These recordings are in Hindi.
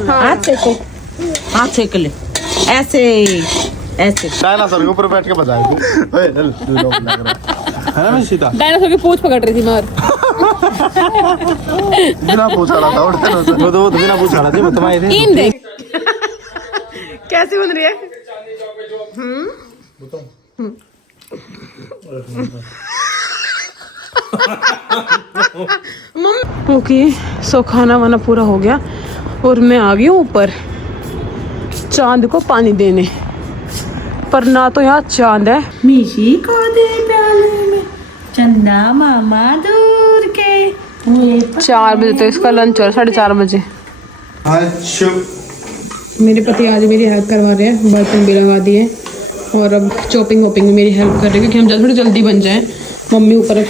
हाथ सेको, हाथ सेक ले, ऐसे ऐसे। डायनासोर के ऊपर बैठ के बजाएगी है ना सीता। डायनासोर की पूंछ पकड़ रही थी मैं। बिना पूछ रहा था वो तो बिना पूछ रहा था तुम्हारे इन देख कैसी बन रही है। ओके सो खाना वाना पूरा हो गया और मैं आ गई हूँ ऊपर चांद को पानी देने, पर ना तो यहाँ चांद है। मिशी को दे प्याले में चंदा मामा दूर के। 4 बजे तो इसका लंच और 4:30 बजे। मेरे पति आज मेरी हेल्प करवा रहे हैं, बर्तन भी लगा दिए और अब चॉपिंग वॉपिंग में मेरी हेल्प कर रहे हैं क्योंकि हम थोड़ी जल्दी बन जाएं। मम्मी ऊपर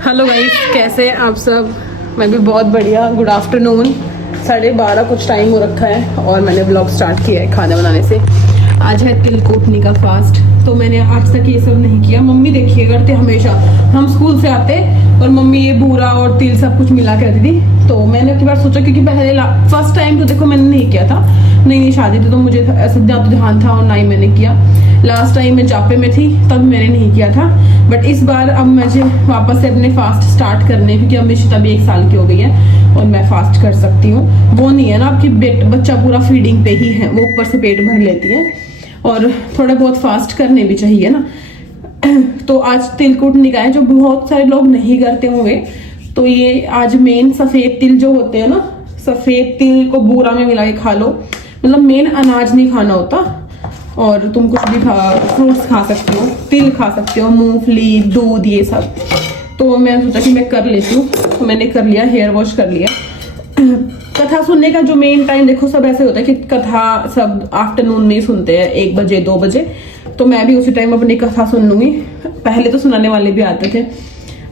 हेलो गाइस, कैसे हैं आप सब। मैं भी बहुत बढ़िया। Good afternoon. 12:30 कुछ टाइम हो रखा है और मैंने ब्लॉग स्टार्ट किया है खाना बनाने से। आज है तिलकुटनी का फास्ट, तो मैंने आज तक ये सब नहीं किया। मम्मी देखिए करते हमेशा, हम स्कूल से आते और मम्मी ये बूरा और तिल सब कुछ मिला के रखती थी। तो मैंने एक बार सोचा क्योंकि पहले फर्स्ट टाइम तो देखो मैंने नहीं किया था, नई शादी थी तो मुझे ऐसा तो ध्यान था और ना ही मैंने किया। लास्ट टाइम मैं जापे में थी तब मैंने नहीं किया था, बट इस बार अब मुझे वापस से अपने फास्ट स्टार्ट करने, क्योंकि अब मिशिता भी 1 साल की हो गई है और मैं फास्ट कर सकती हूँ। वो नहीं है ना आपकी बच्चा पूरा फीडिंग पे ही है, वो ऊपर से पेट भर लेती है और थोड़ा बहुत फास्ट करने भी चाहिए ना। तो आज तिलकुटनी का है जो बहुत सारे लोग नहीं करते होंगे। तो ये आज मेन सफेद तिल जो होते हैं ना, सफेद तिल को बूरा में मिला के खा लो। मतलब मेन अनाज नहीं खाना होता और तुम कुछ भी फ्रूट्स खा सकते हो, तिल खा सकते हो, मूंगफली, दूध, ये सब। तो मैं सोचा कि मैं कर लेती हूँ, तो मैंने कर लिया, हेयर वॉश कर लिया। कथा सुनने का जो मेन टाइम देखो सब ऐसे होता है कि कथा सब आफ्टरनून में ही सुनते हैं, 1 बजे 2 बजे। तो मैं भी उसी टाइम अपनी कथा सुन लूंगी। पहले तो सुनाने वाले भी आते थे,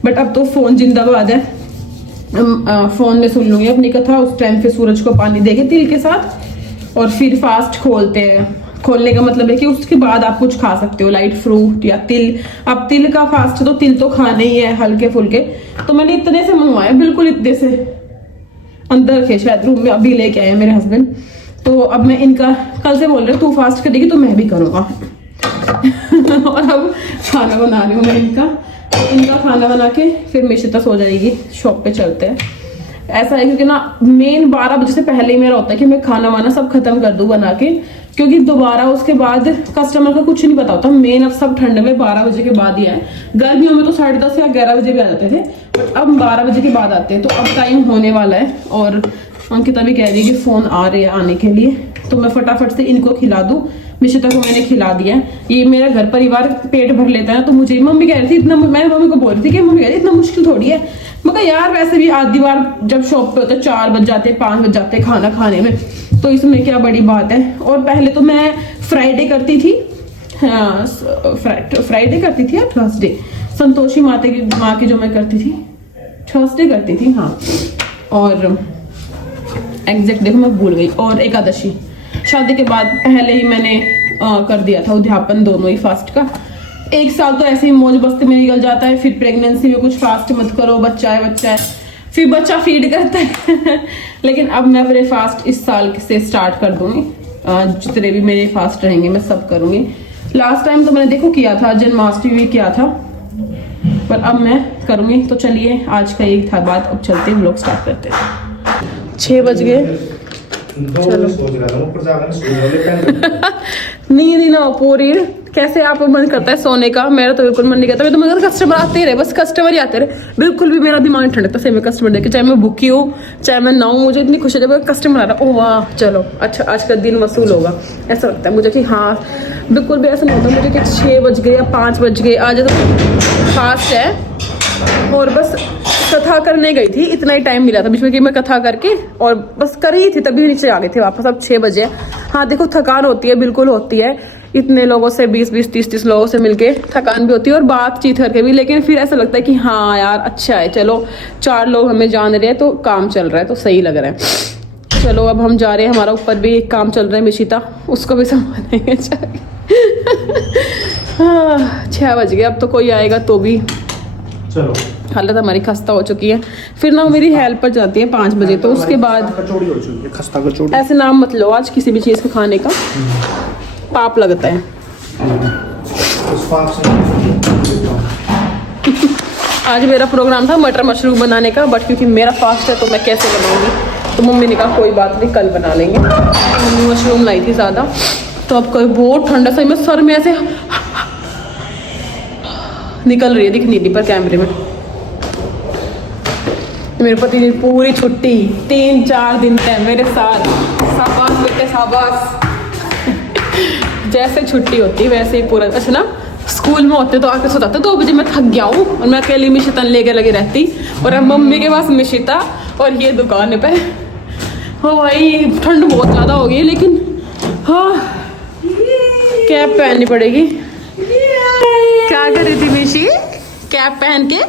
बट अब तो फोन जिंदाबाद है, फोन में सुन लूंगी अपनी कथा। उस टाइम फिर सूरज को पानी देके तिल के साथ और फिर फास्ट खोलते हैं। खोलने का मतलब है कि उसके बाद आप कुछ खा सकते हो, लाइट फ्रूट या तिल। अब तिल का फास्ट तो तिल तो खाने ही है हल्के फुल्के। तो मैंने इतने से मंगवाए, बिल्कुल इतने से, अंदर रखे शायद रूम में, अभी लेके आए मेरे हस्बैंड। तो अब मैं इनका कल से बोल रहे तू फास्ट करेगी तो मैं भी करूँगा। और अब खाना बना रही हूँ मैं इनका खाना बना के फिर मिशिता सो जाएगी। शॉप पे चलते हैं। ऐसा है क्योंकि ना मेन 12 बजे से पहले ही मेरा होता है कि मैं खाना वाना सब खत्म कर दूं बना के, क्योंकि दोबारा उसके बाद कस्टमर का कुछ नहीं पता होता। मेन अब सब ठंड में 12 बजे के बाद ही है। गर्मियों में तो 10:30 या 11 बजे भी आ जाते थे, बट अब 12 बजे के बाद आते हैं। तो अब टाइम होने वाला है और अंकिता भी कह रही है कि फोन आ रहे हैं आने के लिए, तो मैं फटाफट से इनको खिला दूं। मिशिता को मैंने खिला दिया। ये मेरा घर परिवार पेट भर लेता है, तो मुझे मम्मी कह रही थी इतना, मैं मम्मी को बोल रही थी कि मम्मी कह रही इतना मुश्किल थोड़ी है। मैं कहा यार वैसे भी आधी बार जब शॉप पे होता है 4 बज जाते 5 बज जाते खाना खाने में, तो इसमें क्या बड़ी बात है। और पहले तो मैं फ्राइडे करती थी, फ्राइडे करती थी या थर्सडे, संतोषी माँ की जो मैं करती थी थर्सडे करती थी, हाँ। और एग्जैक्ट देखो मैं भूल गई। और एकादशी शादी के बाद पहले ही मैंने कर दिया था उद्यापन, दोनों ही फास्ट का। 1 साल तो ऐसे ही मौज मस्ती में निकल जाता है, फिर प्रेगनेंसी में कुछ फास्ट मत करो, बच्चा है फिर बच्चा फीड करता है। लेकिन अब मैं अपने फास्ट इस साल से स्टार्ट कर दूंगी। जितने भी मेरे फास्ट रहेंगे मैं सब करूंगी। लास्ट टाइम तो मैंने देखो किया था, जन्माष्टमी में किया था, पर अब मैं करूंगी। तो चलिए आज का एक था बात, अब चलते हैं व्लॉग स्टार्ट करते हैं। 6 बज गए, चलो। नींद ही ना हो पूरी, कैसे आपको मन करता है सोने का? मेरा तो बिल्कुल मन नहीं करता। मैं तो मगर कस्टमर आते ही रहे, बस कस्टमर ही आते रहे, बिल्कुल भी मेरा दिमाग ठंडकता से मैं कस्टमर देखे, चाहे मैं भूखी हूँ चाहे मैं ना हूँ। मुझे इतनी खुशी जब कस्टमर आ रहा, ओ वाह चलो अच्छा आज का दिन वसूल होगा, ऐसा लगता है मुझे कि हाँ। बिल्कुल भी ऐसा नहीं होता मुझे कि 6 बज गए या 5 बज गए। आज तो फास्ट है और बस कथा करने गई थी, इतना ही टाइम मिला था बीच में कि मैं कथा करके और बस कर ही थी, तभी नीचे आ गए थे वापस। अब 6 बजे। हाँ देखो थकान होती है, बिल्कुल होती है। इतने लोगों से 20-20, 30-30 लोगों से मिलके थकान भी होती है और बातचीत करके भी, लेकिन फिर ऐसा लगता है कि हाँ यार अच्छा है, चलो 4 लोग हमें जान रहे हैं तो काम चल रहा है, तो सही लग रहा है। चलो अब हम जा रहे हैं, हमारा ऊपर भी एक काम चल रहा है, मिशिता उसको भी संभालेंगे। हाँ, 6 बज गए, अब तो कोई आएगा तो भी चलो हालत हमारी खस्ता हो चुकी है। फिर ना मेरी हेल्पर जाती है 5 बजे, तो उसके बाद कचौड़ी हो चुकी है, खस्ता कचौड़ी। ऐसे नाम मत लो आज किसी भी चीज़ को खाने का, पाप लगता है। उस पाप से आज मेरा प्रोग्राम था मटर मशरूम बनाने का, बट क्योंकि मेरा फास्ट है तो मैं कैसे बनाऊंगी, तो मम्मी ने कहा कोई बात नहीं कल बना लेंगे। मम्मी मशरूम लाई थी ज़्यादा, तो अब कोई बहुत ठंडा सा में सर में ऐसे निकल रही है, दिख नहीं रही पर कैमरे में। मेरे पति ने पूरी छुट्टी 3-4 दिन तक मेरे साथ, शाबाश बेटे शाबाश। जैसे छुट्टी होती वैसे ही पूरा। अच्छा ना, स्कूल में होते तो आके सोता 2 बजे मैं थक गया हूँ और मैं अकेली मिशिता लेके लगी रहती, और अब मम्मी के पास मिशिता और ये दुकान पे। हो भाई ठंड बहुत ज़्यादा हो गई, लेकिन हाँ कैप पहननी पड़ेगी। क्या कर रही थी मिशी, कैप पहन के?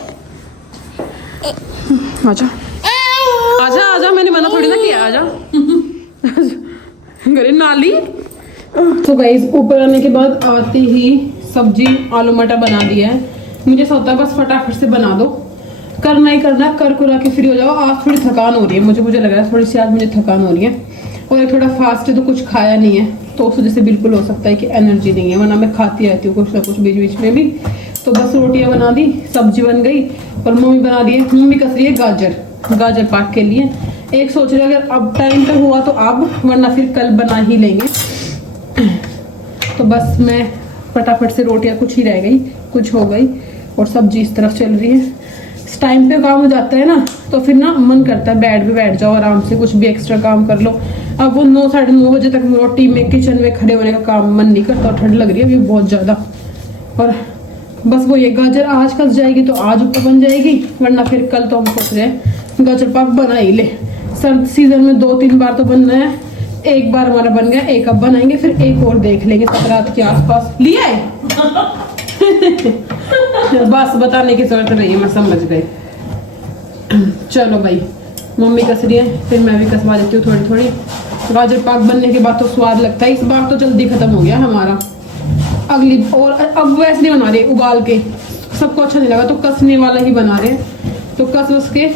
आजा आजा आजा, मैंने मना थोड़ी ना किया, आजा। गरे नाली। तो गाइस ऊपर आने के बाद आते ही सब्जी आलू मटर बना दिया है। मुझे ऐसा होता है बस फटाफट से बना दो, करना ही करना, कर कुरा के फ्री हो जाओ। आज थोड़ी थकान हो रही है, मुझे लग रहा है थोड़ी सी आज मुझे थकान हो रही है, और एक थोड़ा फास्ट है तो कुछ खाया नहीं है, तो उस वजह से बिल्कुल हो सकता है कि एनर्जी नहीं है, वरना मैं खाती रहती हूँ कुछ ना कुछ बीच बीच में भी। तो बस रोटियां बना दी, सब्जी बन गई, और मम्मी बना दी है, मम्मी कस रही है गाजर पाक के लिए। एक सोच रही है अगर अब टाइम पे हुआ तो अब, वरना फिर कल बना ही लेंगे। तो बस मैं फटाफट से रोटियां, कुछ ही रह गई, कुछ हो गई, और सब्जी इस तरफ चल रही है। इस टाइम पे काम हो जाता है ना, तो फिर ना मन करता है बेड पे बैठ जाओ आराम से, कुछ भी एक्स्ट्रा काम कर लो। अब वो 9-9:30 बजे तक रोटी में किचन में खड़े होने का काम मन नहीं करता, और ठंड लग रही है अभी बहुत ज़्यादा। और बस वो ये गाजर आज कस जाएगी तो आज ऊपर बन जाएगी, वरना फिर कल तो हम सोच रहे हैं गाजर पाक बना ही ले। सर्द सीजन में 2-3 बार तो बनना है, एक बार हमारा बन गया, एक अब बनाएंगे, फिर एक और देख लेंगे सकरात के आसपास। लिया है बस बताने की जरूरत नहीं है, मैं समझ गई। चलो भाई, मम्मी कस रही है, फिर मैं भी कसवा देती हूँ थोड़ी थोड़ी। गाजर पाक बनने के बाद तो स्वाद लगता है, इस बार तो जल्दी खत्म हो गया हमारा। अगली और अब वैसे नहीं बना रहे उबाल के, सबको अच्छा नहीं लगा तो कसने वाला ही बना रहे, तो कस के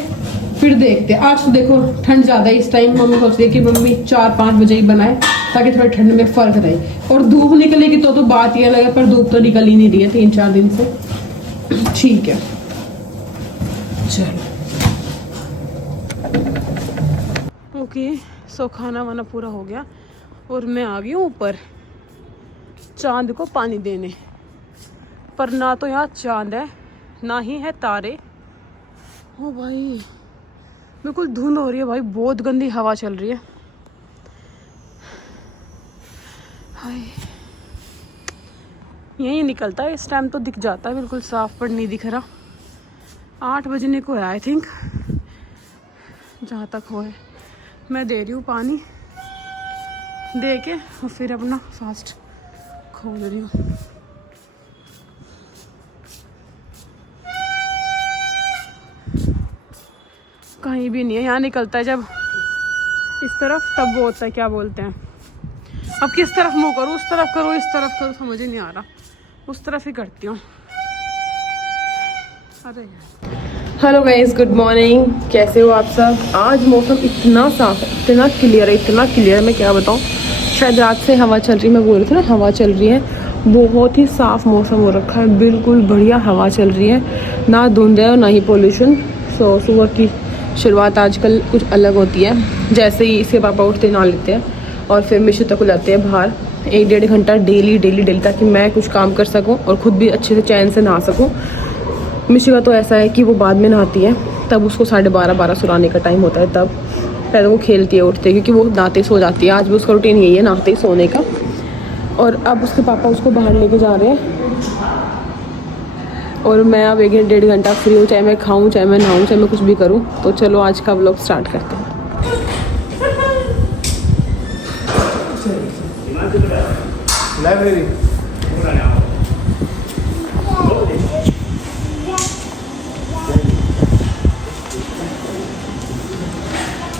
फिर देखते। आज तो देखो ठंड ज़्यादा है इस टाइम, मम्मी सोच रही है कि मम्मी 4-5 बजे ही बनाए, ताकि थोड़ी ठंड में फर्क रहे। और धूप निकलेगी तो बात ये लगे, पर धूप तो निकल ही नहीं रही है 3-4 दिन से। ठीक है चलो। ओके, सो खाना वाना पूरा हो गया, और मैं आ गई हूँ ऊपर चांद को पानी देने। पर ना तो यहाँ चांद है, ना ही है तारे। ओ भाई बिल्कुल धुंध हो रही है भाई, बहुत गंदी हवा चल रही है। हाय, यहीं निकलता है इस टाइम तो दिख जाता है बिल्कुल साफ, पर नहीं दिख रहा। 8 बजने को है आई थिंक, जहाँ तक हो है। मैं दे रही हूँ पानी, दे के और फिर अपना फास्ट खोल रही हूँ। कहीं भी नहीं है, यहाँ निकलता है जब इस तरफ, तब वो होता है क्या बोलते हैं। अब किस तरफ मुँह करूँ, उस तरफ करूँ, इस तरफ करूँ, समझ ही नहीं आ रहा। उस तरफ ही करती हूँ। अरे हेलो गाइस, गुड मॉर्निंग, कैसे हो आप सब। आज मौसम इतना साफ है, इतना क्लियर है, इतना क्लियर, मैं क्या बताऊँ। शायद रात से हवा चल रही है, मैं बोल रही थी ना हवा चल रही है, बहुत ही साफ मौसम हो रखा है, बिल्कुल बढ़िया हवा चल रही है, ना धुंध है और ना ही पोल्यूशन। सो सुबह की शुरुआत आजकल कुछ अलग होती है। जैसे ही इसके पापा उठते नहा लेते हैं, और फिर मिशू तक जाते हैं बाहर 1-1.5 घंटा डेली, ताकि मैं कुछ काम कर सकूं और ख़ुद भी अच्छे से चैन से नहा सकूं। मिशू का तो ऐसा है कि वो बाद में नहाती है, तब उसको 12:30 सुलाने का टाइम होता है, तब पहले वो खेलती है उठते, क्योंकि वो नहाते सो जाती है। आज भी उसका रूटीन यही है, नहाते ही सोने का। और अब उसके पापा उसको बाहर लेके जा रहे हैं, और मैं अब 1-1.5 घंटा फ्री हूँ, चाहे मैं खाऊँ, चाहे मैं नहाऊँ, चाहे मैं कुछ भी करूँ। तो चलो आज का व्लॉग स्टार्ट करते हैं। लाइब्रेरी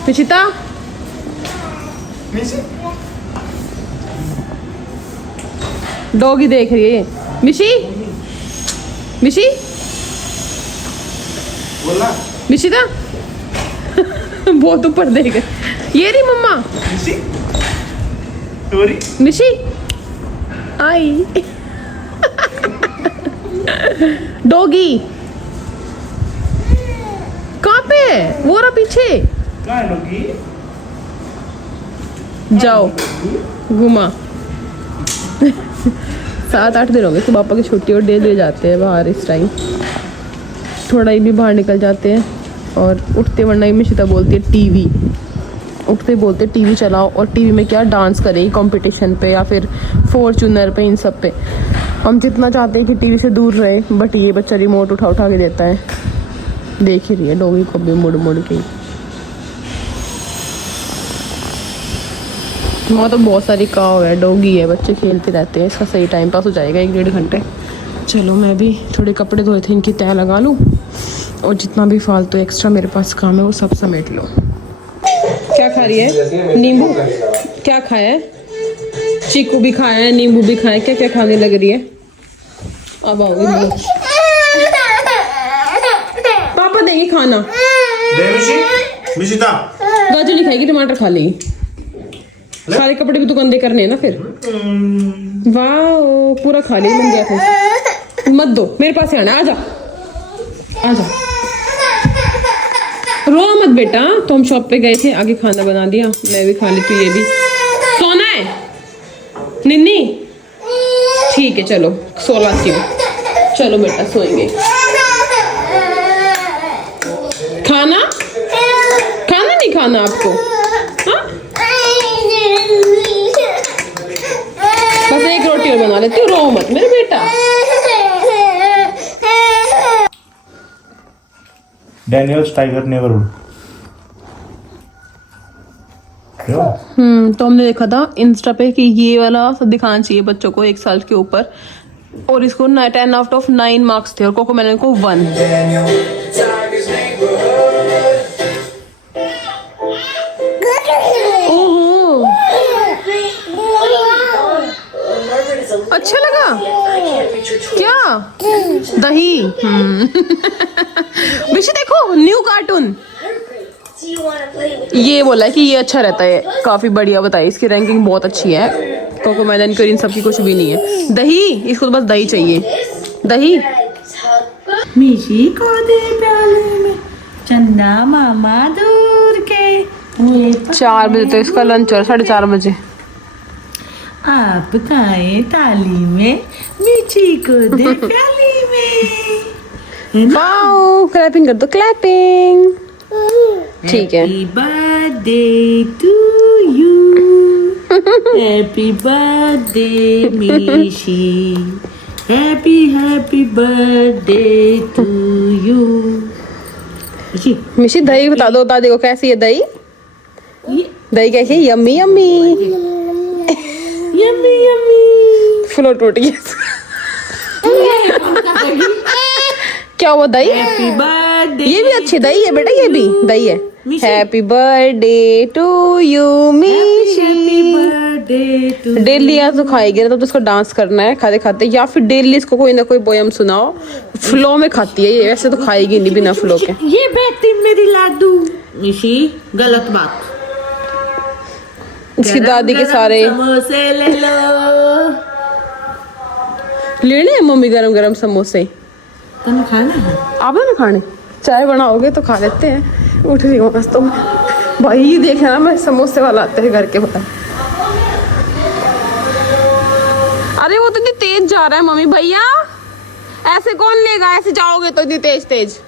निशिता, डॉगी देख रही है। मिशी मिशी बोलना मिशिता बहुत ऊपर देख ये रही मम्मा मिशी आई डॉगी कहाँ पे है? वो रहा पीछे जाओ घुमा 7-8 दिन हो गए तो पापा की छुट्टी और डेली जाते हैं बाहर इस टाइम थोड़ा ही भी बाहर निकल जाते हैं और उठते वरना ही मिशिता बोलती है टीवी उठते बोलते टीवी चलाओ और टीवी में क्या डांस करेगी कंपटीशन पे या फिर फॉर्च्यूनर पे इन सब पे हम जितना चाहते हैं कि टीवी से दूर रहे बट ये बच्चा रिमोट उठा उठा के देता है देख ही रही है डॉगी को भी मुड़ मुड़ के वहाँ तो बहुत सारी काव है डॉगी है बच्चे खेलते रहते हैं इसका सही टाइम पास हो जाएगा 1-1.5 घंटे चलो मैं भी थोड़े कपड़े धोए थे इनकी तह लगा लूँ और जितना भी फालतू एक्स्ट्रा मेरे पास काम है वो सब समेट लो क्या खा रही है नींबू क्या खाया है चीकू भी खाया है नींबू भी खाया है क्या क्या खाने लग रही है अब आओगे पापा देंगे खाना गाजर नहीं खाएगी टमाटर खा लेगी सारे कपड़े भी तो गंदे करने हैं ना फिर वाह पूरा खा लिया बन गया फिर मत दो मेरे पास आना आजा आजा रो मत बेटा तो हम शॉप पे गए थे आगे खाना बना दिया मैं भी खा लेती ये भी सोना है निन्नी ठीक है चलो सो लाती हूँ चलो बेटा सोएंगे खाना खाना नहीं खाना आपको हाँ बस एक रोटी और बना लेती हूँ रो मत मेरे बेटा डैनियल्स टाइगर नेबरहुड तो हमने देखा था इंस्टा पे कि ये वाला सब दिखाना चाहिए बच्चों को 1 साल के ऊपर और इसको 10 आउट ऑफ 9 मार्क्स थे और कोको मैलन को 1 ओहो अच्छा लगा क्या दही विशी देखो न्यू कार्टून ये बोला है कि ये अच्छा रहता है काफी बढ़िया बताइए इसकी रैंकिंग बहुत अच्छी है कोको मैलन को इन सब की कुछ भी नहीं है दही इसको तो बस दही चाहिए दही मिशी को दे प्याले में चंदा मामा दूर के 4 बजे तो इसका लंच और 4:30 बजे आप खाए थाली में मिशी को दे प्याली में है ना वाओ क्लैपिंग कर दो क्लैपिंग ठीक है happy birthday to you happy birthday Mishi happy birthday to you Mishi दही बता दो दादी को कैसी है दही दही कैसी है yummy yummy yummy yummy flow टूट गया क्या हुआ दही हैप्पी बर्थडे ये भी अच्छी दही है बेटा ये भी दही है happy birthday to you happy Mishi birthday to डेली या तो खाएगी ना तो उसको डांस करना है खाते खाते या फिर डेली इसको कोई ना कोई पोयम सुनाओ फ्लो में खाती है ये वैसे तो खाएगी नहीं बिना फ्लो के ये बेटी मेरी लाडू मिशी गलत बात इसकी दादी के सारे समोसे ले लो लेने हैं मम्मी गरम गरम समोसे तुम खाना है आप ना खाने चाय बनाओगे तो खा लेते हैं उठ रही हूँ बस तो भाई ये देखना ना मैं समोसे वाला आते हैं घर के बाहर अरे वो तो इतनी तेज जा रहा है मम्मी भैया ऐसे कौन लेगा ऐसे जाओगे तो इतनी तेज तेज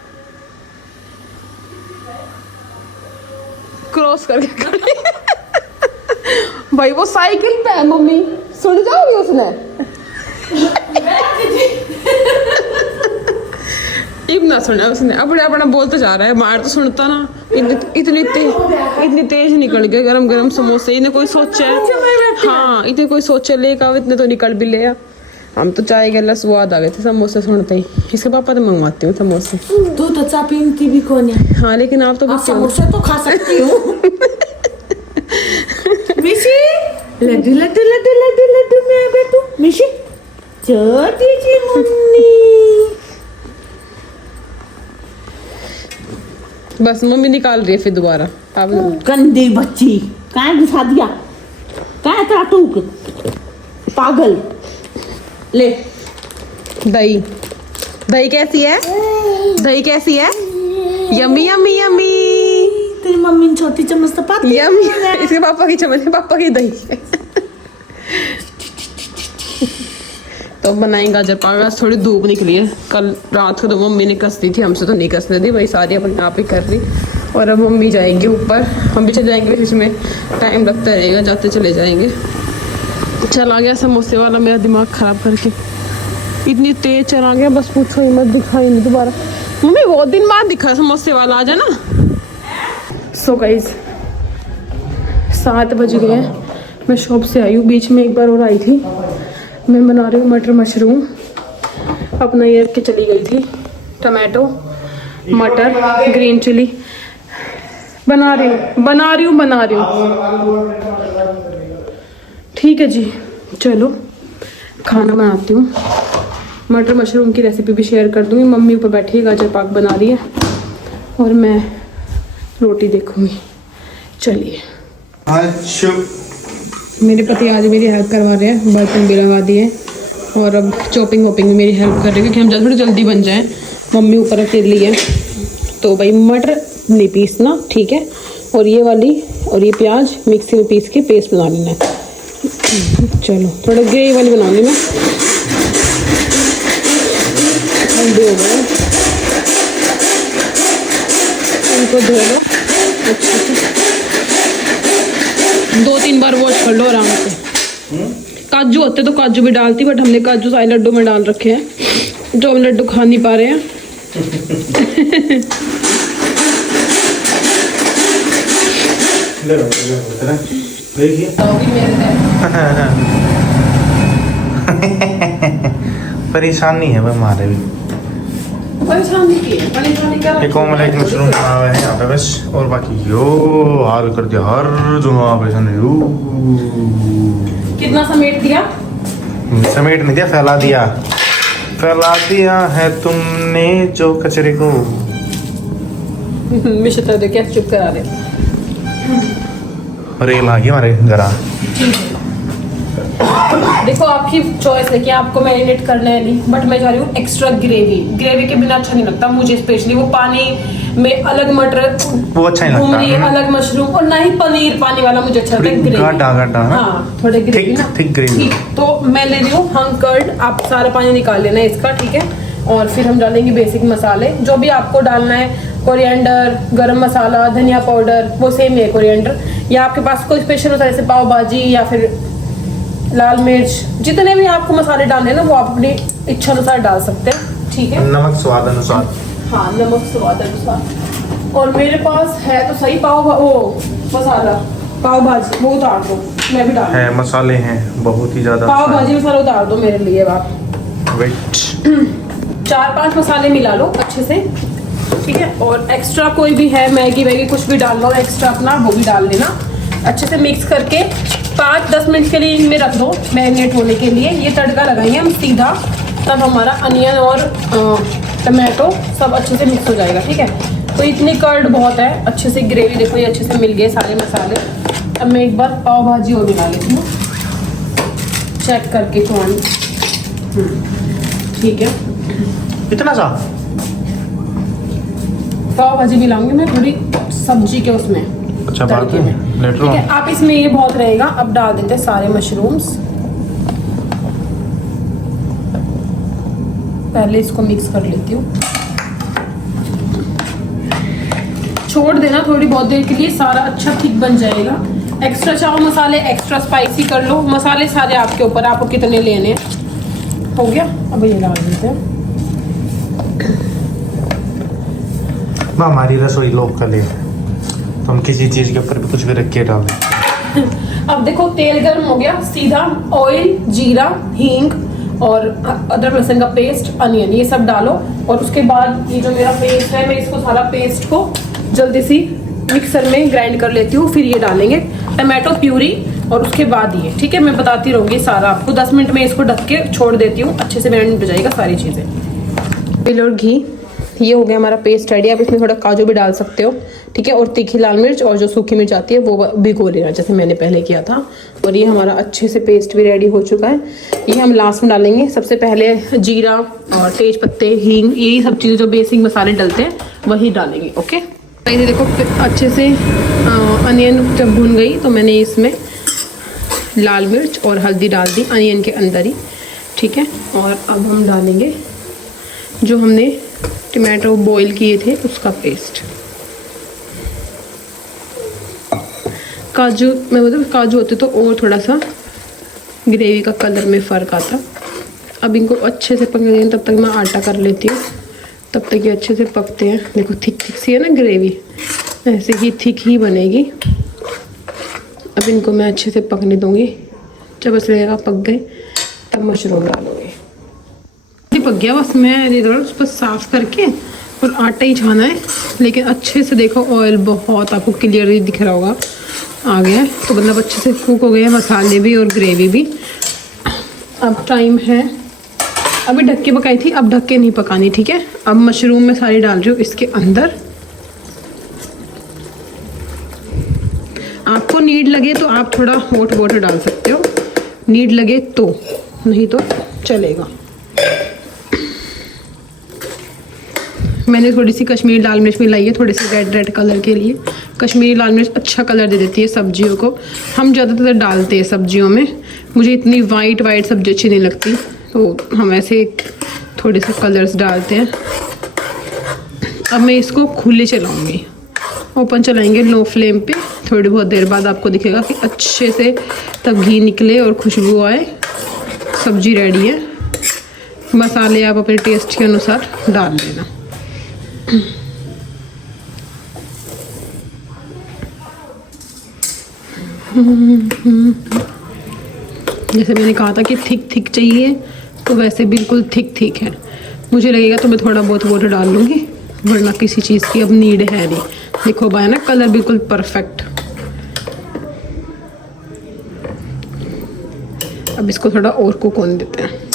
क्रॉस करके भाई वो साइकिल पे है मम्मी सुन जाओगी उसने इब ना सुना उसने अपने अपना बोलते जा रहा है मार तो सुनता ना इतनी तेज निकल गए गरम गरम समोसे इन्हें कोई सोचे हाँ इतने कोई सोचे लेगा इतने तो निकल भी ले हम तो चाय गला स्वाद आ गए थे समोसे सुनते ही इसके पापा तो मंगवाते हूँ समोसे तू तो चा पीती भी कौन है हाँ लेकिन आप तो बच्चे हो। समोसे तो खा सकती हूँ मिशी लड्डू लड्डू लड्डू लड्डू लड्डू में बैठू मिशी छोटी सी मुन्नी। बस मम्मी निकाल रही है फिर दोबारा। अब गंदी बच्ची, कहाँ घुसा दिया? कहाँ तेरा टूक? पागल। ले दही, दही कैसी है? दही कैसी है? यम्मी यम्मी यम्मी तेरी मम्मी ने छोटी चम्मच तो पाती यम्मी। इसके पापा की चम्मच है, पापा की दही है। तो बनाएंगे गाजर पाक। आज थोड़ी धूप निकली है, कल रात को तो मम्मी ने कस दी थी, हमसे तो नहीं कसने दी भाई, सारी अपने आप ही कर रही। और अब मम्मी जाएंगे ऊपर, हम भी चले जाएंगे, इसमें टाइम लगता रहेगा, जाते चले जाएंगे। चला गया समोसे वाला मेरा दिमाग ख़राब करके, इतनी तेज चला गया बस पूछो ही मत, दिखाई नहीं दोबारा। मम्मी बहुत दिन बाद दिखा समोसे वाला, आ जाना। सो गाइस 7 बज गए हैं, मैं शॉप से आई हूँ, बीच में एक बार और आई थी। मैं बना रही हूँ मटर मशरूम, अपना ये रख के चली गई थी। टमाटो, मटर, ग्रीन चिली बना रही हूँ। ठीक है जी, चलो खाना बनाती हूँ। मटर मशरूम की रेसिपी भी शेयर कर दूँगी। मम्मी ऊपर बैठी है, गाजर पाक बना रही है और मैं रोटी देखूँगी। चलिए। अच्छा मेरे पति आज मेरी हेल्प करवा रहे हैं, बर्तन भी लगा दिए और अब चॉपिंग वॉपिंग में मेरी हेल्प कर रही है, क्योंकि हम थोड़ी जल्दी बन जाएं। मम्मी ऊपर अकेली है तो भाई मटर नहीं पीसना, ठीक है, और ये वाली और ये प्याज मिक्सी में पीस के पेस्ट बना लेना है। चलो थोड़ा ग्रेवी वाली बनाऊंगी मैं। ठंडे हो गए, इनको धो लो अच्छे से, 2-3 बार वॉश कर लो आराम से। काजू होते तो काजू भी डालती, बट हमने काजू सारे लड्डू में डाल रखे हैं, जो हम लड्डू खा नहीं पा रहे हैं। परेशानी है भाई हमारे भी। एक ऑमलेट मशरूम बना हुआ है यहाँ पे बस, और बाकी यो हाल कर दिया हर जगह पे। कितना समेट दिया? समेट नहीं दिया, फैला दिया है तुमने जो कचरे को। मिश्रा दे क्या चुप करा दे। रेल आ गई हमारे घर। देखो आपकी चॉइस है कि आपको मैरिनेट करना है नहीं, बट मैं जा रही हूँ एक्स्ट्रा ग्रेवी के बिना अच्छा नहीं लगता मुझे, स्पेशली वो पानी में अलग मटर, वो अच्छा नहीं लगता, अलग मशरूम, और ना ही पनीर पानी वाला मुझे अच्छा लगता है। ग्रेवी गाढ़ा हाँ, थोड़े ग्रेवी ना, थिक ग्रेवी। तो मैं ले रही हूँ हंग कर्ड, आप सारा पानी निकाल लेना इसका, ठीक है। और फिर हम डालेंगे बेसिक मसाले जो भी आपको डालना है, कोरिएंडर, गरम मसाला, धनिया पाउडर, वो सेम है कोरिएंडर, या आपके पास कोई स्पेशल मसाले जैसे पाव भाजी या फिर लाल मिर्च, जितने भी आपको मसाले डालने हैं ना वो आप अपनी इच्छा अनुसार डाल सकते हैं, ठीक है। नमक स्वाद अनुसार। हाँ, नमक स्वाद अनुसार। और मेरे पास है तो सही मसाला पाव भाजी, वो उतार दो, मैं भी डाल है, मसाले हैं बहुत ही ज्यादा। पाव भाजी मसाला उतार दो मेरे लिए आप। वेट 4-5 मसाले मिला लो अच्छे से, ठीक है। और एक्स्ट्रा कोई भी है, मैगी कुछ भी डालना हो एक्स्ट्रा अपना, वो भी डाल लेना। अच्छे से मिक्स करके 5-10 मिनट के लिए इनमें रख दो मैरिनेट होने के लिए। ये तड़का लगाएंगे हम सीधा, तब हमारा अनियन और टमाटो सब अच्छे से मिक्स हो जाएगा, ठीक है। तो इतनी कर्ड बहुत है, अच्छे से ग्रेवी देखो ये अच्छे से मिल गए सारे मसाले। अब मैं एक बार पाव भाजी और मिला लेती हूँ चेक करके कौन, ठीक है। इतना सा पाव भाजी मिलाऊंगी मैं थोड़ी सब्जी के उसमें, अच्छा बात है, ठीक है। आप इसमें ये बहुत रहेगा। अब डाल देते हैं सारे मशरूम्स, पहले इसको मिक्स कर लेती हूँ, छोड़ देना थोड़ी बहुत देर के लिए, सारा अच्छा ठीक बन जाएगा। एक्स्ट्रा चाहो मसाले एक्स्ट्रा स्पाइसी कर लो, मसाले सारे आपके ऊपर, आपको कितने लेने हैं। हो गया, अब ये डाल देते हैं। हमारी रसोई लोग का ले, तो हम किसी चीज के ऊपर भी कुछ भी रख के डाल दें। अब देखो तेल गर्म हो गया, सीधा ऑयल, जीरा, हींग और अदरक लहसुन का पेस्ट, अनियन, ये सब डालो। और उसके बाद ये जो मेरा पेस्ट है, मैं इसको सारा पेस्ट को जल्दी सी मिक्सर में ग्राइंड कर लेती हूँ। फिर ये डालेंगे टमाटो प्यूरी, और उसके बाद ये, ठीक है। मैं बताती रहूंगी सारा आपको। 10 मिनट में इसको ढक के छोड़ देती हूँ, अच्छे से मैरिनेट हो जाएगा सारी चीज़ें। तेल और घी, ये हो गया हमारा पेस्ट रेडी। आप इसमें थोड़ा काजू भी डाल सकते हो, ठीक है। और तीखी लाल मिर्च और जो सूखी मिर्च आती है वो भिगो लेना, जैसे मैंने पहले किया था। और ये हमारा अच्छे से पेस्ट भी रेडी हो चुका है। ये हम लास्ट में डालेंगे। सबसे पहले जीरा और तेज पत्ते, हींग, यही सब चीज़ें जो बेसिक मसाले डलते हैं वही डालेंगे, ओके। ये देखो अच्छे से अनियन जब भुन गई तो मैंने इसमें लाल मिर्च और हल्दी डाल दी अनियन के अंदर ही, ठीक है। और अब हम डालेंगे जो हमने टमाटो बॉईल किए थे उसका पेस्ट। काजू, मैं मतलब काजू होते तो और थोड़ा सा ग्रेवी का कलर में फ़र्क आता। अब इनको अच्छे से पकने देंगे, तब तक मैं आटा कर लेती हूँ, तब तक ये अच्छे से पकते हैं। देखो थिक थिक सी है ना ग्रेवी, ऐसे ही थिक ही बनेगी। अब इनको मैं अच्छे से पकने दूँगी। जब ऐसे लगेगा पक गए तब मशरूम डालूँगी। पक गया, बस मैं इधर उस पर साफ करके और आटा ही छाना है। लेकिन अच्छे से देखो ऑयल बहुत आपको क्लियरली दिख रहा होगा आ गया है, तो मतलब अच्छे से कुक हो गए मसाले भी और ग्रेवी भी। अब टाइम है, अभी ढक के पकाई थी, अब ढक के नहीं पकानी, ठीक है। अब मशरूम मैं सारी डाल रही हूँ इसके अंदर। आपको नीड लगे तो आप थोड़ा हॉट वाटर डाल सकते हो, नीड लगे तो, नहीं तो चलेगा। मैंने थोड़ी सी कश्मीरी लाल मिर्च मिलाई है, थोड़ी सी रेड कलर के लिए। कश्मीरी लाल मिर्च अच्छा कलर दे देती है सब्जियों को। हम ज़्यादातर डालते हैं सब्जियों में, मुझे इतनी वाइट सब्जी अच्छी नहीं लगती, तो हम ऐसे थोड़े से कलर्स डालते हैं। अब मैं इसको खुले चलाऊँगी, ओपन चलाएंगे लो फ्लेम पे। थोड़ी बहुत देर बाद आपको दिखेगा कि अच्छे से तब घी निकले और खुशबू आए। सब्जी रेडी है। मसाले आप अपने टेस्ट के अनुसार डाल लेना। जैसे मैंने कहा था कि थिक चाहिए, तो वैसे बिल्कुल थिक है। मुझे लगेगा तो मैं थोड़ा बहुत वाटर डाल लूँगी, वरना किसी चीज़ की अब नीड है नहीं। देखो भाई ना, कलर बिल्कुल परफेक्ट। अब इसको थोड़ा और कुक होने देते हैं।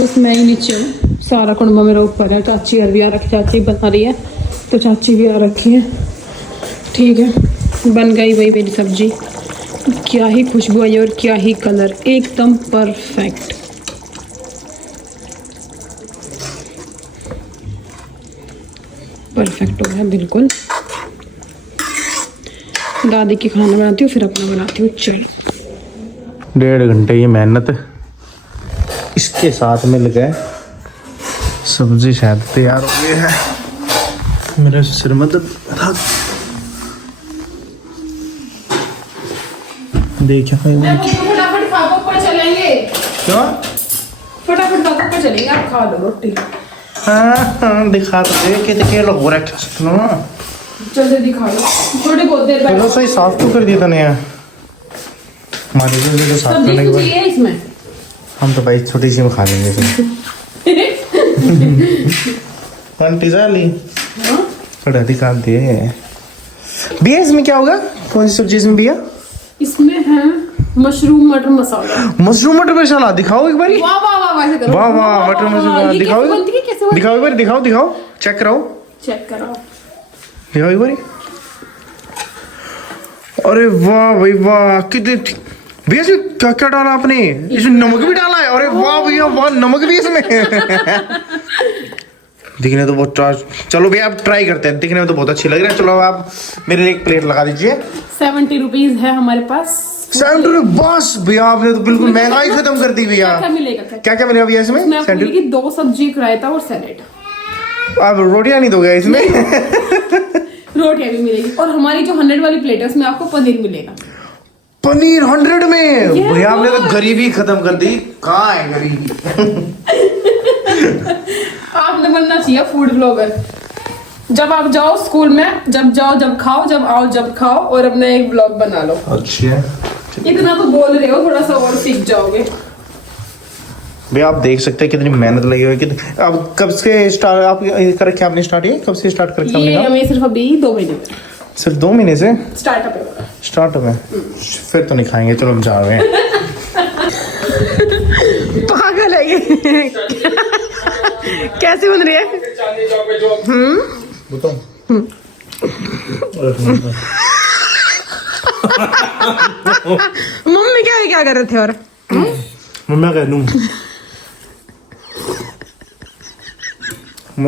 बस मैं ही नीचे हूँ, सारा कुंबा मेरा ऊपर है। चाची घर भी आ रखी, चाची बना रही है तो चाची भी आ रखी है, ठीक है। बन गई भाई मेरी सब्जी। क्या ही खुशबू आई और क्या ही कलर, एकदम परफेक्ट। परफेक्ट हो गया बिल्कुल। दादी की खाना बनाती हूँ, फिर अपना बनाती हूँ। चलो 1.5 घंटे ये मेहनत इसके साथ मिल गए, सब्जी शायद तैयार हो गई है। मेरे सिर में दर्द था। देखिए फटाफट खा ऊपर चलेंगे। क्यों? फटाफट खा ऊपर चलेंगे, आप खा लो रोटी। हाँ दिखा तो देखिए लोग हो रहा है। जल्दी दिखा लो, थोड़ी बहुत देर चलो सही साफ तो कर दिया था नहीं हमारे तो साफ करने के बाद इसमें हम तो भाई छोटी सी में खा लेंगे आंटी जाली थोड़ा दिखा दे। भैया इसमें क्या होगा, कौन सी सब्जी इसमें भैया? इसमें है मशरूम मटर मसाला। मशरूम मटर मसाला दिखाओ एक बार। वाह वाह वाह, वाह करो। वाह वाह मटर मसाला दिखाओ, दिखाओ एक बार, दिखाओ चेक कराओ, चेक कराओ, दिखाओ एक बार। अरे वाह भाई वाह, कितने भैया इसमें क्या क्या डाला आपने? इसमें नमक भी डाला है। अरे वाह भैया वाह, नमक भी इसमें दिखने तो बहुत, चलो भैया आप ट्राई करते हैं, दिखने में तो बहुत अच्छी लग रही है। चलो आप मेरे लिए एक प्लेट लगा दीजिए। 70 रुपीज है हमारे पास। 70 रुपये बस भैया, आपने तो बिल्कुल महंगाई खत्म कर दी भैया। क्या मिलेगा? क्या मिलेगा भैया इसमें? आपको मिलेगी 2 सब्जी, रायता और सैलेड। आप रोटियां नहीं दोगे इसमें? रोटियां भी मिलेगी, और हमारी जो 100 वाली प्लेट है उसमें आपको पनीर मिलेगा। पनीर 100 में? भैया आपने तो गरीबी खत्म कर दी। कहाँ है गरीबी? आपने बनना चाहिए फूड ब्लॉगर। जब आप जाओ स्कूल में, जब जाओ जब खाओ, जब आओ जब खाओ, और अपना एक ब्लॉग बना लो। अच्छा इतना तो बोल रहे हो, थोड़ा सा और सीख जाओगे। भैया आप देख सकते हैं कितनी मेहनत लगी हुई है। अब कब से स्टार्ट आप कर रखे आपने? स्टार्ट ये कब से स्टार्ट कर रखा? ये हमें सिर्फ अभी 2 महीने सिर्फ 2 महीने से स्टार्टअप है। स्टार्ट में फिर तो नहीं खाएंगे, चलो हम जा रहे हैं। पागल है ये। कैसे बन रही है? बताओ। मम्मी क्या कर रहे थे? और मम्मी कह दूं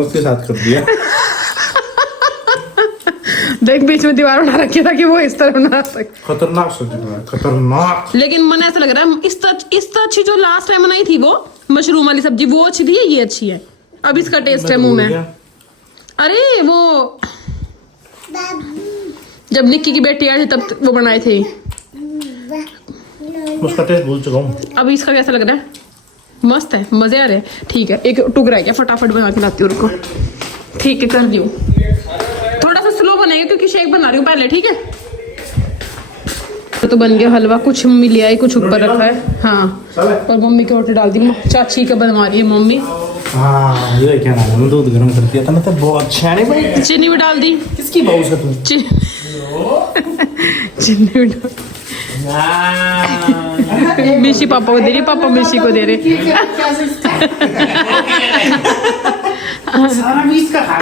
उसके साथ कर दिया। देख बीच में दीवार बना रखी था कि वो इस तरह बना सके। खतरनाक सोच रहा है, खतरनाक। लेकिन मन ऐसा लग रहा है इस तरह अच्छी जो लास्ट टाइम बनाई थी वो मशरूम वाली सब्जी, वो अच्छी थी, ये अच्छी है। अब इसका टेस्ट है मुंह में। अरे वो जब निक्की की बेटी आई थी तब वो बनाए थे। उसका टेस्ट भूल चुका हूँ। अब इसका कैसा लग रहा है? मस्त है, मजे आ रहे हैं। ठीक है, एक टुकड़ा है क्या, फटाफट बना के लाती हूँ उनको। ठीक है, कर दी हूँ। थोड़ा सा स्लो बनेगा क्योंकि शेक बना रही हूँ पहले। ठीक है, तो बन गया हलवा। कुछ मम्मी ले आई, कुछ ऊपर रखा है। हाँ, और मम्मी की रोटी डाल दी। चाची का बनवा रही है मम्मी। हाँ, ये क्या नाम है, दूध गर्म कर दिया था। मतलब बहुत अच्छा नहीं बनी। चीनी भी डाल दी। किसकी बहू से तुम? चीनी भी डाल। मिशी पापा को दे रही, पापा मिशी को दे रहे। सारा बीच का खा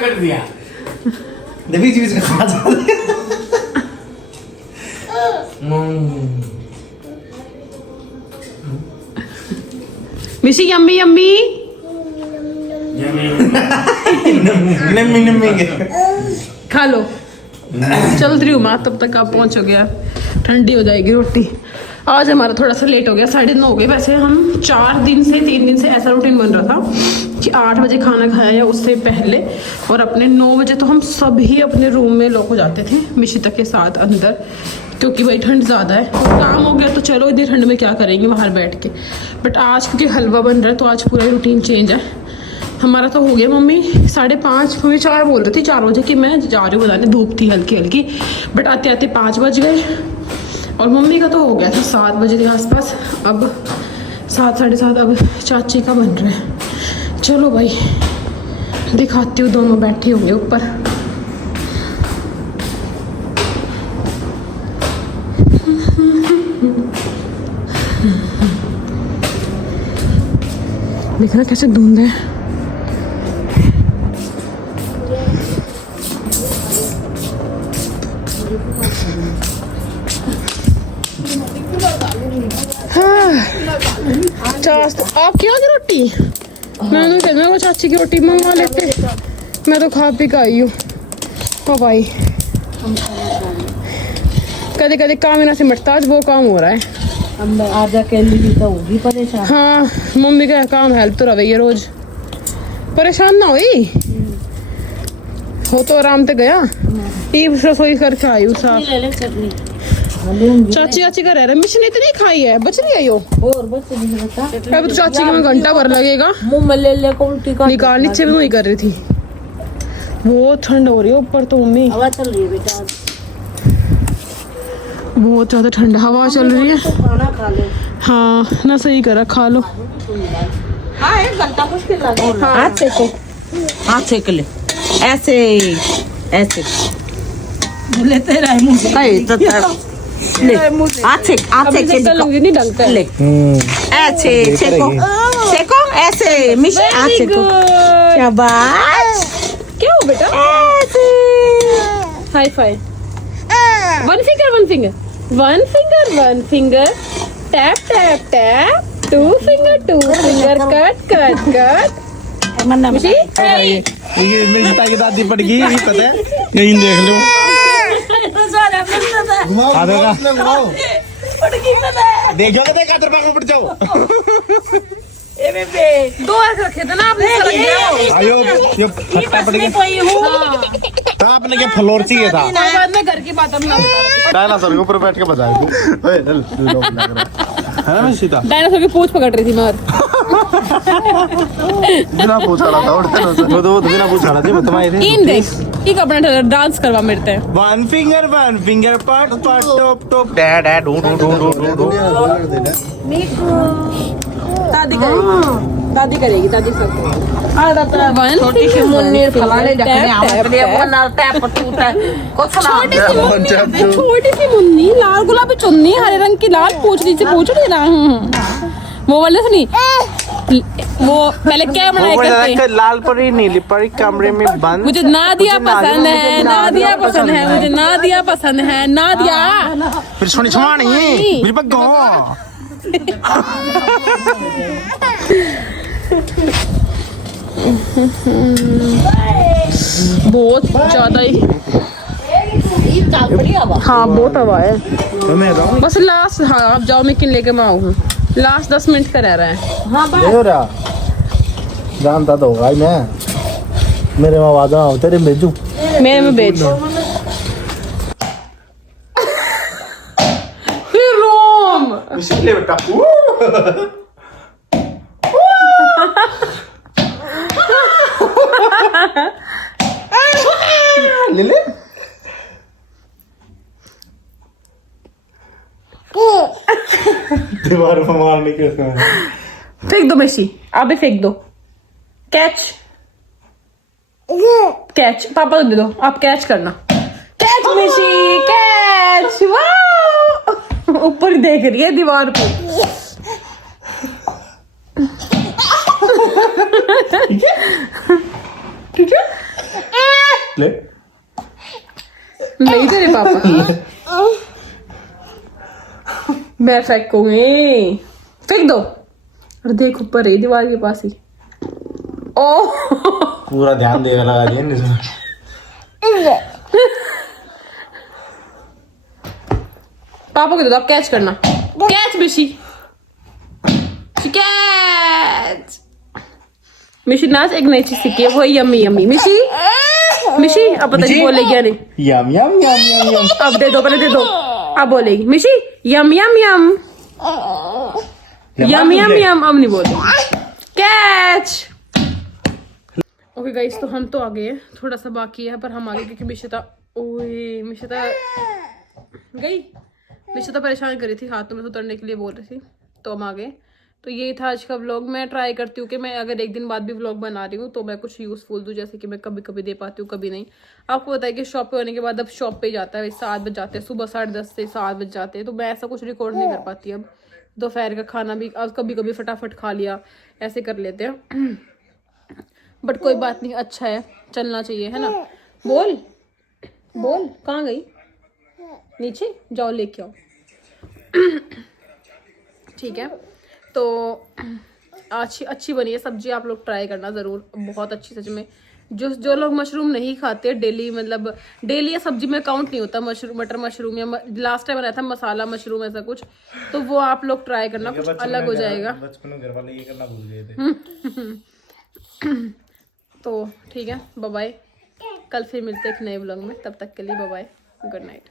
कर दिया। बीच बीच का खा जा। मिशी यम्मी यम्मी। खा लो। चल रही हूँ मैं, तब तक आप पहुंचोगे, ठंडी हो जाएगी रोटी। आज हमारा थोड़ा सा लेट हो गया, 9:30 हो गए। वैसे हम 3 दिन से ऐसा रूटीन बन रहा था कि 8 बजे खाना खाया या उससे पहले, और अपने 9 बजे तो हम सभी अपने रूम में लॉक हो जाते थे मिशिता के साथ अंदर, क्योंकि भाई ठंड ज़्यादा है। और काम हो गया तो चलो इतनी ठंड में क्या करेंगे बाहर बैठ के। बट आज क्योंकि हलवा बन रहा है तो आज पूरा रूटीन चेंज है हमारा। तो हो गया, मम्मी 5:30, मम्मी 4 बोल रही थी, 4 बजे कि मैं जा रही हूँ बनाने। धूप थी हल्की हल्की, बट आते आते 5 बज गए। और मम्मी का तो हो गया था 7 बजे के आसपास। अब 7, 7:30 अब चाची का बन रहा है। चलो भाई दिखाती हूँ, दोनों बैठे होंगे ऊपर। देखना कैसे धुंध है। आप क्या की रोटी? मैं तो कहना वो चाची की रोटी मंगवा लेते, मैं तो खा पी के आई हूँ। ओ भाई कदे कदे काम ही ना सिमटता, आज वो काम हो रहा है। आज अकेली तो होगी परेशान। हाँ, मम्मी का काम हेल्प तो रही है रोज। परेशान ना हुई हो तो आराम से गया। ये रसोई करके आई हूँ साफ। चाची चाची का रह रहा है। मिशन इतनी खाई है, बच नहीं आई हो। और बस नहीं बता। अब तो चाची का में घंटा भर लगेगा। मुंह में ले को उल्टी का निकाल, नीचे भी वही कर रही थी। बहुत ठंड हो रही है ऊपर तो मम्मी, हवा चल रही है बेटा। बहुत ज्यादा ठंड हवा चल रही है। तो खाना खा लो। हाँ ना, सही करा, खा लो। हाँ, 1 घंटा मुश्किल लगा। हाथ सेको, हाथ सेक ले, ऐसे ऐसे लेते रहे मुंह से। ले हाथ सेक, हाथ सेक के नहीं डलता ले। ऐसे सेको, सेको ऐसे मिशी, हाथ सेको। शाबाश। क्या हो बेटा? ऐसे hi fi. One finger tap tap tap, 2 finger cut cut cut. मिशी ये मिशिता की दादी पड़ गई, नहीं पता है। यहीं देख लो। घुमाओ घुमाओ। देखो तो देखा तरफ पड़ जाओ। 2 अर्क रखे थे ना आपने, आयो यो फट्टा पड़ गया। आपने क्या फ्लोर चाहिए था? बाद में घर की बात डायनासोर के ऊपर बैठ के बजाए तू। ओए चल लोग लग रहा है ना मिशिता। डायनासोर की पूंछ पकड़ रही थी मैं। बिना पूछ रहा था उड़ते ना वो तो बिना पूछ रहा थी। मैं तुम्हारे इन देख एक अपना डांस करवा मेरते हैं। वन फिंगर पट पट top top dead do do do do do. दादी का दादी करेगी, दादी सब छोटी सी मुन्नी फलाने जखने आवे लिए वो नलता है पटूटा कुछ ना छोटी सी मुन्नी, लाल गुलाबी चुन्नी, हरे रंग की लाल पूछड़ी से पूछ रही ना। वो वाले सुनी, वो पहले क्या बनाया करते हैं, लाल परी नीली परी कमरे में बंद। मुझे नादिया पसंद है, नादिया पसंद है, मुझे नादिया पसंद है, नादिया। फिर सुनी छमानी मेरी बग्गो। बहुत ज्यादा ही, हाँ बहुत हवा है। बस लास्ट, हाँ आप जाओ, मैं किन लेके मैं आऊँ, लास्ट 10 मिनट का रह रहा है। हाँ जानता तो होगा मैं, मेरे में वादा हो तेरे में भेजू, मेरे में भेज। फिर रोम इसलिए बेटा ले ले दीवार पर मारने के फेंक दो मिशी, आप भी फेंक दो। कैच कैच, पापा को दे दो, आप कैच करना। कैच मिशी, कैच। वाह, ऊपर देख रही है दीवार पे। ठीक है ले नहीं तेरे पापा, मैं फेंकूंगी, फेंक दो। और देख ऊपर है दीवार के पास ही। ओ पूरा ध्यान देगा लगा दिया पापा को दे दो, आप कैच करना। कैच मिशी, कैच। मिशी नाच एक नई चीज सीखी है, वो यम्मी यम्मी। मिशी मिशी अब पता नहीं बोलेगी या नहीं। यम यम यम यम यम। अब दे दो, पहले दे दो, अब बोलेगी मिशी यम यम यम यम यम यम। अब नहीं बोलेगी। कैच। ओके गाइस, तो हम तो आ गए, थोड़ा सा बाकी है पर हम आ गए क्योंकि मिशिता, ओए मिशिता गई, मिशिता परेशान कर रही थी, हाथों में उतरने के लिए बोल रही थी, तो हम आ गए। तो यही था आज का व्लॉग। मैं ट्राई करती हूँ कि मैं अगर एक दिन बाद भी व्लॉग बना रही हूँ तो मैं कुछ यूज़फुल दूँ, जैसे कि मैं कभी कभी दे पाती हूँ, कभी नहीं। आपको पता है कि शॉप पे होने के बाद अब शॉप पे जाता है 7 बज जाते हैं, सुबह 10:30 से 7 बज जाते हैं, तो मैं ऐसा कुछ रिकॉर्ड नहीं कर पाती। अब दोपहर का खाना भी अब कभी कभी फटाफट खा लिया, ऐसे कर लेते हैं। बट कोई बात नहीं, अच्छा है, चलना चाहिए, है ना। बोल बोल, कहाँ गई, नीचे जाओ लेके आओ। ठीक है, तो अच्छी बनी है सब्जी, आप लोग ट्राई करना ज़रूर, बहुत अच्छी सच में। जो लोग मशरूम नहीं खाते डेली, मतलब डेली या सब्जी में काउंट नहीं होता मशरूम, मटर मशरूम, या लास्ट टाइम बनाया था मसाला मशरूम ऐसा कुछ, तो वो आप लोग ट्राई करना, कुछ अलग हो जाएगा। बचपन में घर वाले ये करना भूल गए थे। तो ठीक है, बाय बाय, कल फिर मिलते हैं एक नए व्लॉग में, तब तक के लिए बाय बाय, गुड नाइट।